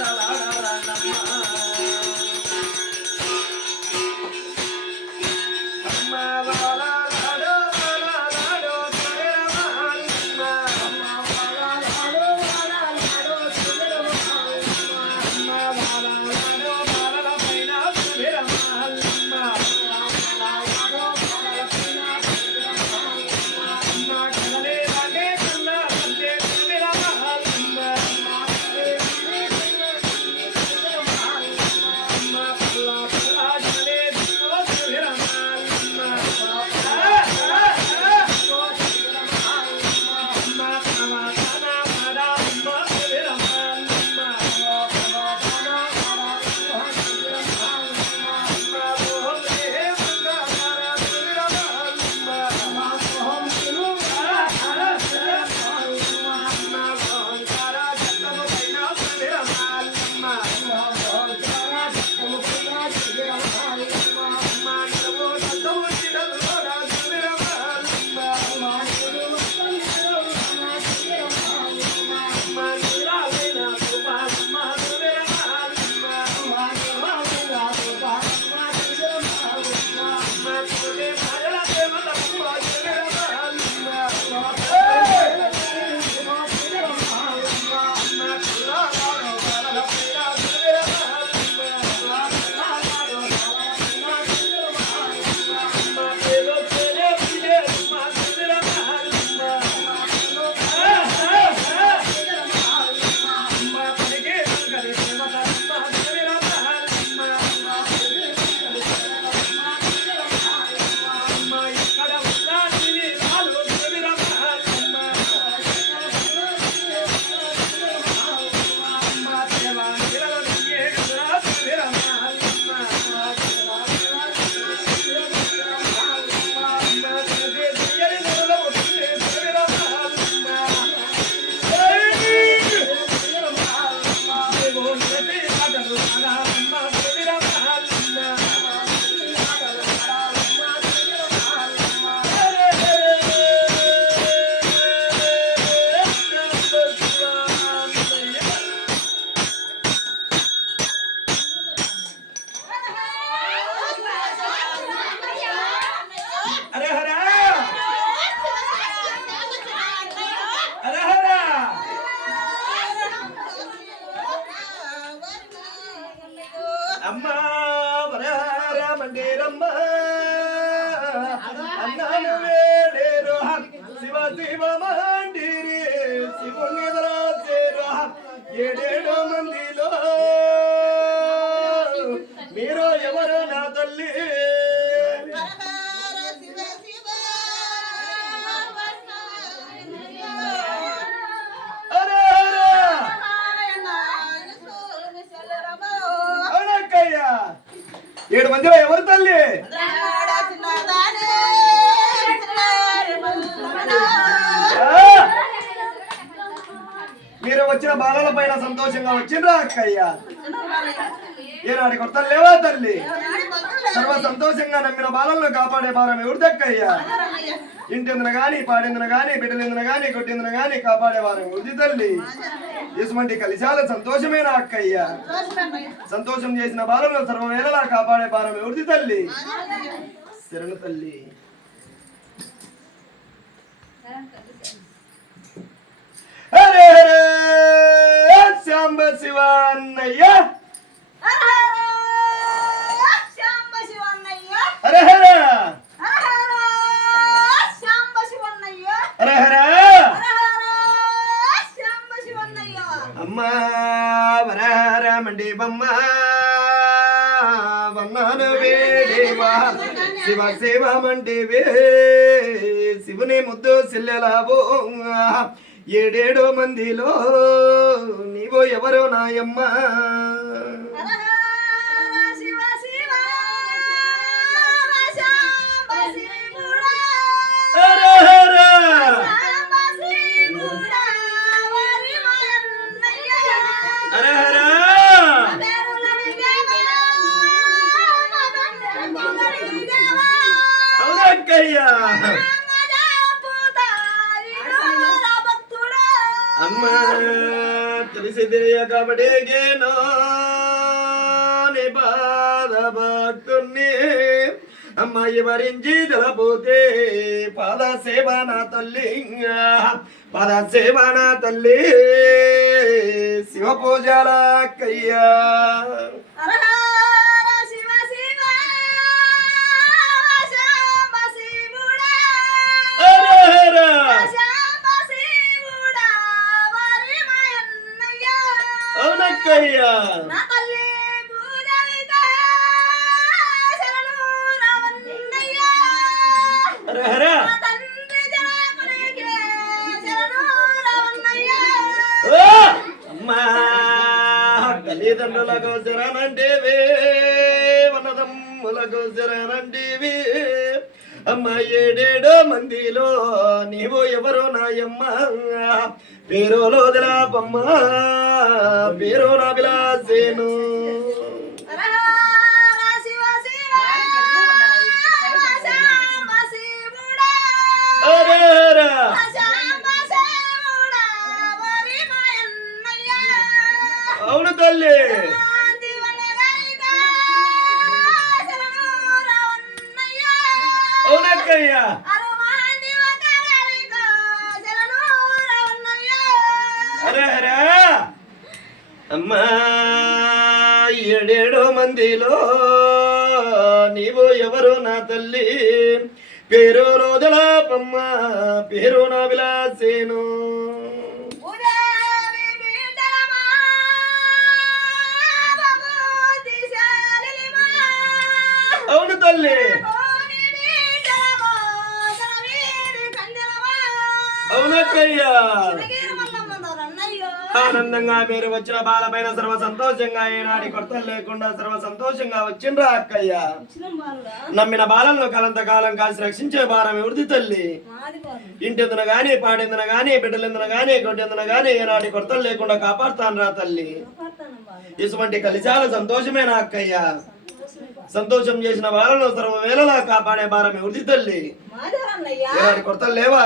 అరే అన్నాను వేడేరు శివ శివ మండిరి శివుని రాసేరు ఏడేడు మందిలో. మీరు ఎవరు నా తల్లి? ఏడు మందిలో ఎవరు తల్లి? వచ్చిన బాలల పైన సంతోషంగా వచ్చిండ్రా అక్కయ్య? ఏనాడి కొత్త లేవా తల్లి? సర్వ సంతోషంగా నమ్మిన బాలలను కాపాడే భారం ఎవరిదక్కయ్యా ఇంటిందున గాని పాడిందిన గాని బిడ్డలిందిన గాని కొట్టిందిన గాని కాపాడే వారం వృద్ధి తల్లి? ఇటువంటి కలిశాల సంతోషమేనా అక్కయ్య? సంతోషం చేసిన బాలను సర్వవేళలా కాపాడే భారం ఎవరిది తల్లి. శరణు తల్లి. శాంబ శివ అన్నయ్య హరే హర హరే హర అమ్మా వరహర మండి బమ్మ వన్నాను వేడేవా శివ శివ మండివే శివుని ముద్దు సిల్లెలావో ఏడేడో మందిలో నీవో ఎవరో నాయమ్మ. అమ్మ తెలిసి నీ బాధ భక్తుణ్ణి అమ్మాయి వరించి తెలపోతే పద సేవ తల్లి పద సేవ తల్లి శివ పూజల కయ్యా తల్లిదండ్రులకు శరణంటేవే వనదమ్ములకు శరణంటేవే అమ్మ ఏడేడో మందిలో నీవు ఎవరో నాయమ్మ. పేరులో దిలాపమ్మ పేరు నా విలాసేను అరే అమ్మా ఏడేడో మందిలో నీవు ఎవరు నా తల్లి. పేరు రోజులాపమ్మ పేరు నా విలాసేను. అవును తల్లి. అవునక్కయ్యా. ఆనందంగా మీరు వచ్చిన బాలపైన సర్వ సంతోషంగా ఏనాడి కొరతలు లేకుండా సర్వ సంతోషంగా వచ్చిండ్రా అక్కయ్య. నమ్మిన బాలంలో కలంత కాలం కాసి రక్షించే భారం ఎవరిది తల్లి? ఇంటెందున గాని పాడెందున గాని బిడ్డలెందున గాని గొడ్డెందున గాని ఏనాటి కొరతలు లేకుండా కాపాడుతాను రా తల్లి ఇటువంటి కలిశాల సంతోషమే నా అక్కయ్య? సంతోషం చేసిన వాళ్ళను సర్వవేళలా కాపాడే భారం ఎవరిది తల్లి? ఏనాటి కొరతలు లేవా?